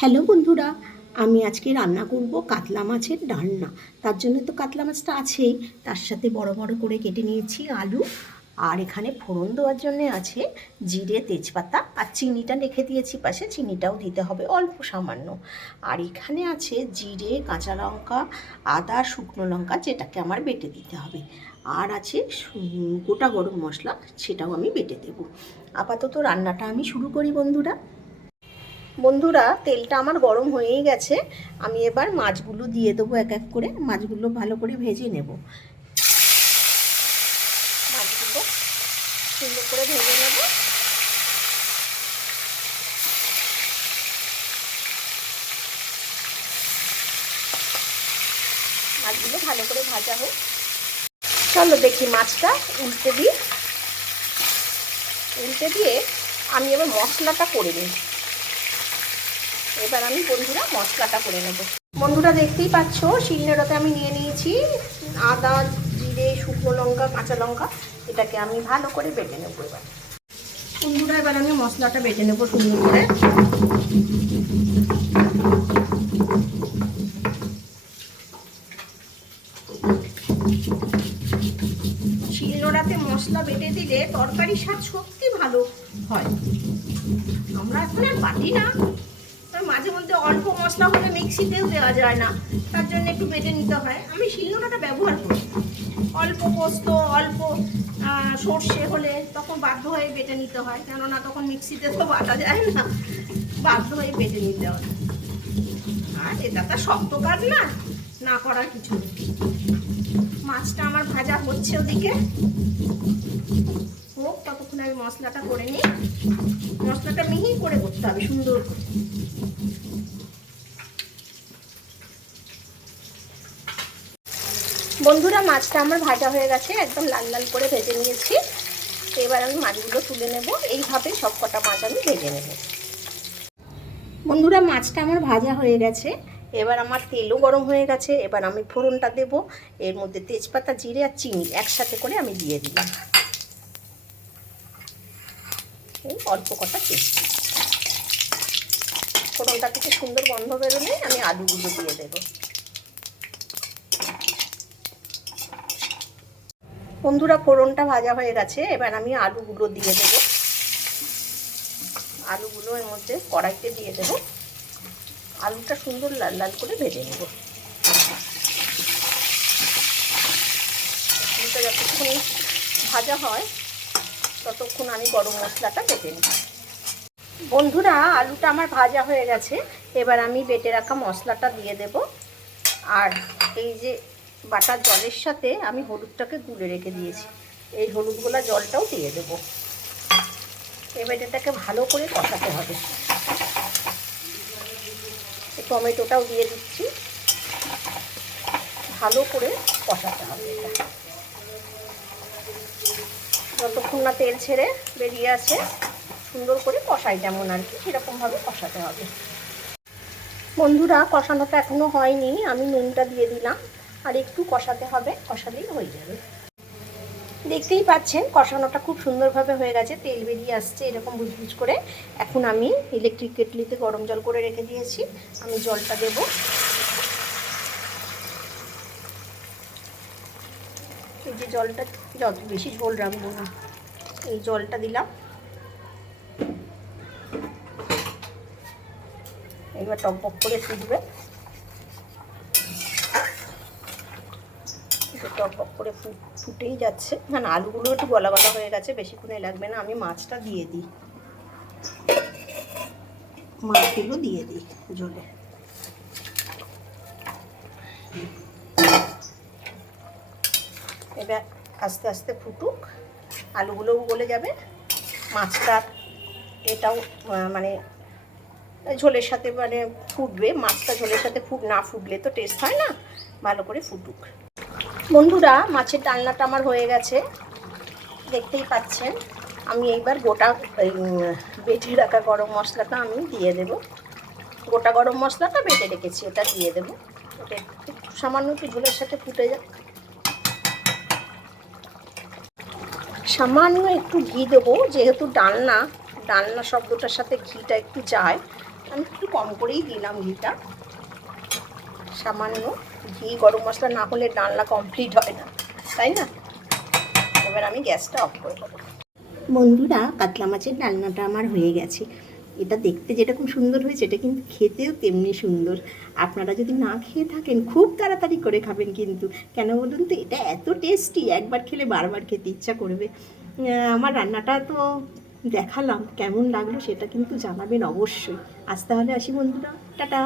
Hello বন্ধুরা, আমি আজকে রান্না করব কাতলা মাছের ডালনা। তার জন্য তো কাতলা মাছটা আছেই, তার সাথে বড় বড় করে কেটে নিয়েছি আলু। আর এখানে ফোড়ন দেওয়ার জন্য আছে জিরে, তেজপাতা আর চিনিটা রেখে দিয়েছি পাশে, চিনিটাও দিতে হবে অল্প সামান্য। আর এখানে আছে জিরে, কাঁচা লঙ্কা, আদা, শুকনো লঙ্কা, যেটাকে আমার বেটে দিতে হবে। আর আছে গোটা গরম মশলা, সেটাও আমি বেটে দেব। আপাতত রান্নাটা আমি শুরু করি বন্ধুরা। বন্ধুরা, তেলটা আমার গরম হয়েই গেছে। আমি এবার মাছগুলো দিয়ে দেবো এক এক করে। মাছগুলো ভালো করে ভেজে নেব। মাছগুলো সুন্দর করে ভেজে নেব। মাছগুলো ভালো করে ভাজা হোক। চলো দেখি মাছটা উল্টে দিই। উল্টে দিয়ে আমি এবার মশলাটা করে নিই। এবার আমি বন্ধুরা মশলাটা করে নেব। বন্ধুরা দেখতেই পাচ্ছ, শিলনোড়াতে আমি নিয়ে নিয়েছি আদা, জিরে, শুকনো লঙ্কা, কাঁচা লঙ্কা। এটাকে আমি ভালো করে বেটে নেব। এবার বন্ধুরা, এবার আমি মশলাটা বেটে নেব সুন্দর করে। শিলনোড়াতে মশলা বেটে দিলে তরকারির স্বাদ সত্যি ভালো হয়। আমরা এখন আর বাটি না, মাঝে মধ্যে অল্প মশলা হলে মিক্সিতেও দেওয়া যায় না, তার জন্য একটু বেটে নিতে হয়। আমি শিলনোড়াটা ব্যবহার করি। অল্প পোস্ত, অল্প সর্ষে হলে তখন বাধ্য হয়ে বেটে নিতে হয়, কেননা তখন মিক্সিতে তো বাটা যায় না, বাধ্য হয়ে বেটে নিতে হয়। আর এটা তো শক্ত কাজ না, না করার কিছু নেই। মাছটা আমার ভাজা হচ্ছে, ওদিকে হোক, ততক্ষণ আমি মশলাটা করে নিই। মশলাটা মিহি করে করতে হবে, সুন্দর করে। বন্ধুরা, মাছটা আমার ভাজা হয়ে গেছে, একদম লাল লাল করে ভেজে নিয়েছি। এবার আমি মাছগুলো তুলে নেব। এইভাবে সব কটা মাছ আমি ভেজে নেব। বন্ধুরা, মাছটা আমার ভাজা হয়ে গেছে। এবার আমার তেলও গরম হয়ে গেছে। এবার আমি ফোড়নটা দেব। এর মধ্যে তেজপাতা, জিরে আর চিনি একসাথে করে আমি দিয়ে দিলাম। এই অল্প কটা তেজপাতা। ফোড়নটা থেকে সুন্দর গন্ধ বেরোলে আমি আলুগুলো দিয়ে দেব। বন্ধুরা, ফোড়নটা ভাজা হয়ে গেছে। এবার আমি আলুগুলো দিয়ে দেব। আলুগুলো এর মধ্যে কড়াইতে দিয়ে দেব। আলুটা সুন্দর লাল লাল করে ভেজে নেব। আলুটা যতক্ষণ ভাজা হয় ততক্ষণ আমি গরম মশলাটা বেটে নিই। বন্ধুরা, আলুটা আমার ভাজা হয়ে গেছে। এবার আমি বেটে রাখা মশলাটা দিয়ে দেব। আর এই যে বাটার জলের সাথে আমি হলুদটাকে গুলে রেখে দিয়েছি, এই হলুদ গোলা জলটাও দিয়ে দেব। এবার এটাকে ভালো করে কষাতে হবে। টমেটোটাও দিয়ে দিচ্ছি। ভালো করে কষাতে হবে এটা, যতক্ষণ না তেল ছেড়ে বেরিয়ে আসে। সুন্দর করে কষাই যেমন আর কি, সেরকমভাবে কষাতে হবে। বন্ধুরা, কষানোটা এখনও হয়নি, আমি নুনটা দিয়ে দিলাম। আর একটু কষাতে হবে, কষালেই হয়ে যাবে। দেখতেই পাচ্ছেন কষানোটা খুব সুন্দরভাবে হয়ে গেছে, তেল বেরিয়ে আসছে এরকম বুজবুজ করে। এখন আমি ইলেকট্রিক কেটলিতে গরম জল করে রেখে দিয়েছি, আমি জলটা দেব। এই যে জলটা, যত বেশি ঝোল রাখবো না, এই জলটা দিলাম। এবার টকবক করে ফুটবে। টকবক করে ফুটেই যাচ্ছে। মানে আলুগুলো একটু গলা গলা হয়ে গেছে, বেশিক্ষণে লাগবে না। আমি মাছটা দিয়ে দিই, মাছগুলো দিয়ে দিই জলে। এবার আস্তে আস্তে ফুটুক, আলুগুলোও গলে যাবে, মাছটা এটাও মানে ঝোলের সাথে মানে ফুটবে। মাছটা ঝোলের সাথে না ফুটলে তো টেস্ট হয় না, ভালো করে ফুটুক। বন্ধুরা, মাছের ডালনাটা আমার হয়ে গেছে, দেখতেই পাচ্ছেন। আমি এইবার গোটা বেটে রাখা গরম মশলাটা আমি দিয়ে দেব। গোটা গরম মশলাটা বেটে রেখেছি, এটা দিয়ে দেবো। ওটা একটু সামান্য একটু ঝোলের সাথে ফুটে যাক। সামান্য একটু ঘি দেবো, যেহেতু ডালনা, ডালনা শব্দটার সাথে ঘিটা একটু যায়, আমি একটু কম করেই দিলাম ঘিটা, সামান্য ঘি। গরম মশলা না হলে ডালনা কমপ্লিট হয় না, তাই না? এবার আমি গ্যাসটা অফ করে দেবো। বন্ধুরা, কাতলা মাছের ডালনাটা আমার হয়ে গেছে। এটা দেখতে যেরকম সুন্দর হয়েছে, এটা কিন্তু খেতেও তেমনি সুন্দর। আপনারা যদি না খেয়ে থাকেন, খুব তাড়াতাড়ি করে খাবেন কিন্তু। কেন বলুন তো, এটা এত টেস্টি, একবার খেলে বারবার খেতে ইচ্ছা করবে। আমার রান্নাটা তো দেখালাম, কেমন লাগলো সেটা কিন্তু জানাবেন অবশ্যই। আজ তাহলে আসি বন্ধুরা, টাটা।